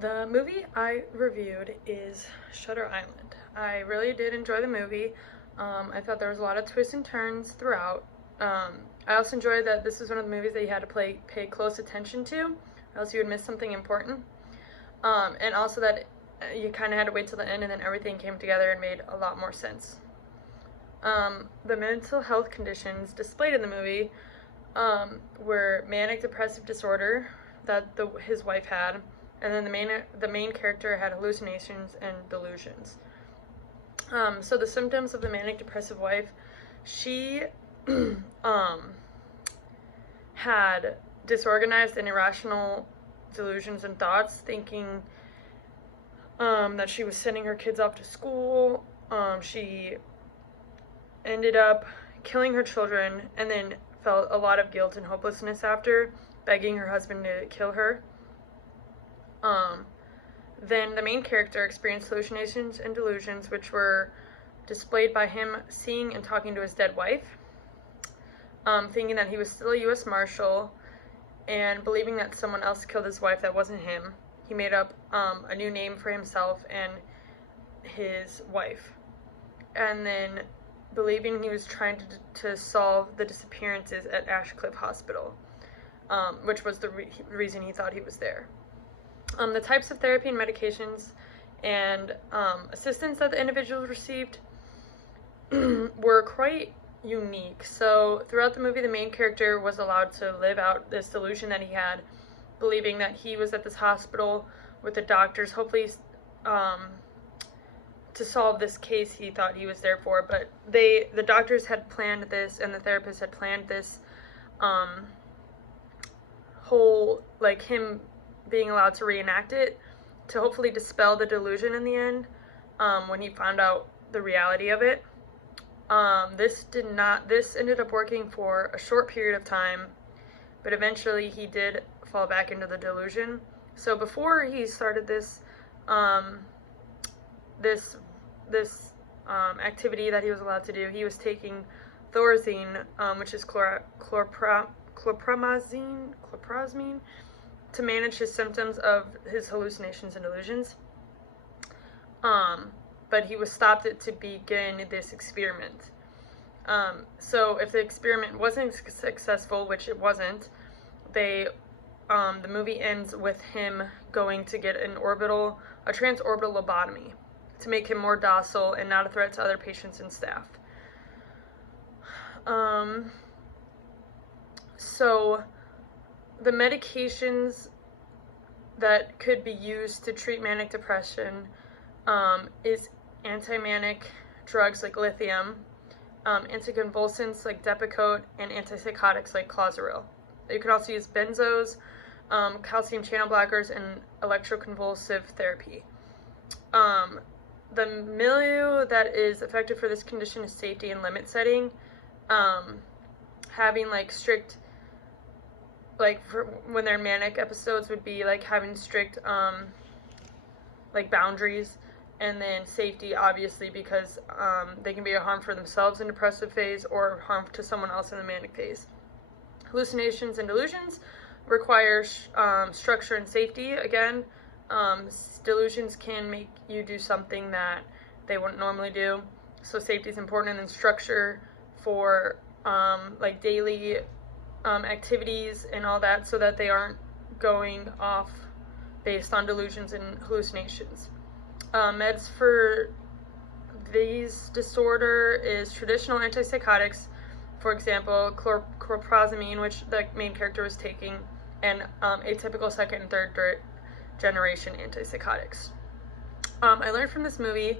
The movie I reviewed is Shutter Island. I really did enjoy the movie. I thought there was a lot of twists and turns throughout. I also enjoyed that this is one of the movies that you had to pay close attention to, or else you would miss something important. And also that you kind of had to wait till the end and then everything came together and made a lot more sense. The mental health conditions displayed in the movie were manic depressive disorder that his wife had, and then the main character had hallucinations and delusions. So the symptoms of the manic depressive wife, she had disorganized and irrational delusions and thoughts, thinking that she was sending her kids off to school. She ended up killing her children and then felt a lot of guilt and hopelessness after, begging her husband to kill her. Then the main character experienced hallucinations and delusions, which were displayed by him seeing and talking to his dead wife, thinking that he was still a U.S. Marshal, and believing that someone else killed his wife that wasn't him. He made up a new name for himself and his wife. And then believing he was trying to solve the disappearances at Ashcliff Hospital, which was the reason he thought he was there. The types of therapy and medications and assistance that the individuals received were quite unique. So throughout the movie, the main character was allowed to live out this delusion that he had, believing that he was at this hospital with the doctors, hopefully to solve this case he thought he was there for. But the doctors had planned this, and the therapist had planned this whole, like, him being allowed to reenact it to hopefully dispel the delusion in the end, when he found out the reality of it. This ended up working for a short period of time, but eventually he did fall back into the delusion. So before he started this activity that he was allowed to do, he was taking Thorazine, which is chlorpromazine, to manage his symptoms of his hallucinations and delusions. But he was stopped it to begin this experiment. So if the experiment wasn't successful, which it wasn't, the movie ends with him going to get a transorbital lobotomy to make him more docile and not a threat to other patients and staff. So the medications that could be used to treat manic depression is anti-manic drugs like lithium, anticonvulsants like Depakote, and antipsychotics like Clozaril. You can also use benzos, calcium channel blockers, and electroconvulsive therapy. The milieu that is effective for this condition is safety and limit setting, having like strict, like for when they're manic episodes, would be like having strict like boundaries, and then safety, obviously, because they can be a harm for themselves in depressive phase or harm to someone else in the manic phase. Hallucinations and delusions require structure and safety. Again, delusions can make you do something that they wouldn't normally do, so safety is important, and then structure for like daily activities and all that, so that they aren't going off based on delusions and hallucinations. Meds for these disorder is traditional antipsychotics, for example, chlorpromazine, which the main character was taking, and atypical second and third generation antipsychotics. I learned from this movie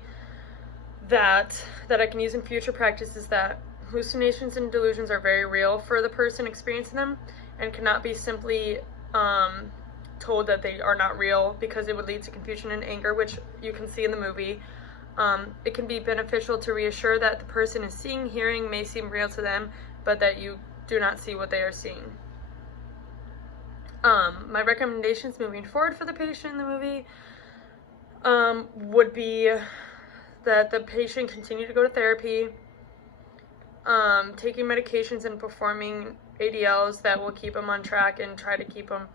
that I can use in future practice that hallucinations and delusions are very real for the person experiencing them, and cannot be simply told that they are not real, because it would lead to confusion and anger, which you can see in the movie. It can be beneficial to reassure that the person is seeing, hearing may seem real to them, but that you do not see what they are seeing. My recommendations moving forward for the patient in the movie would be that the patient continue to go to therapy, taking medications and performing ADLs that will keep them on track and try to keep them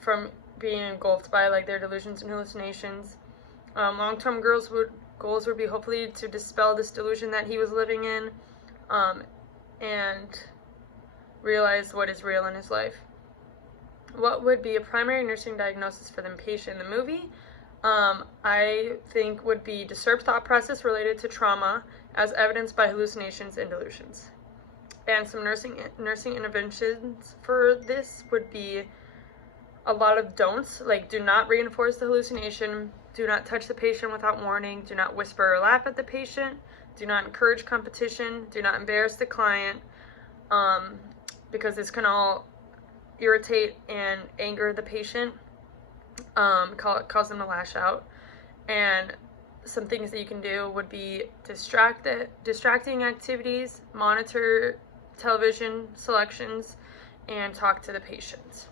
from being engulfed by like their delusions and hallucinations. Long-term goals would be hopefully to dispel this delusion that he was living in, and realize what is real in his life. What would be a primary nursing diagnosis for the patient in the movie? I think would be disturbed thought process related to trauma as evidenced by hallucinations and delusions. And some nursing interventions for this would be a lot of don'ts, like do not reinforce the hallucination, do not touch the patient without warning, do not whisper or laugh at the patient, do not encourage competition, do not embarrass the client, because this can all irritate and anger the patient, cause them to lash out. And some things that you can do would be distracting activities, monitor television selections, and talk to the patients.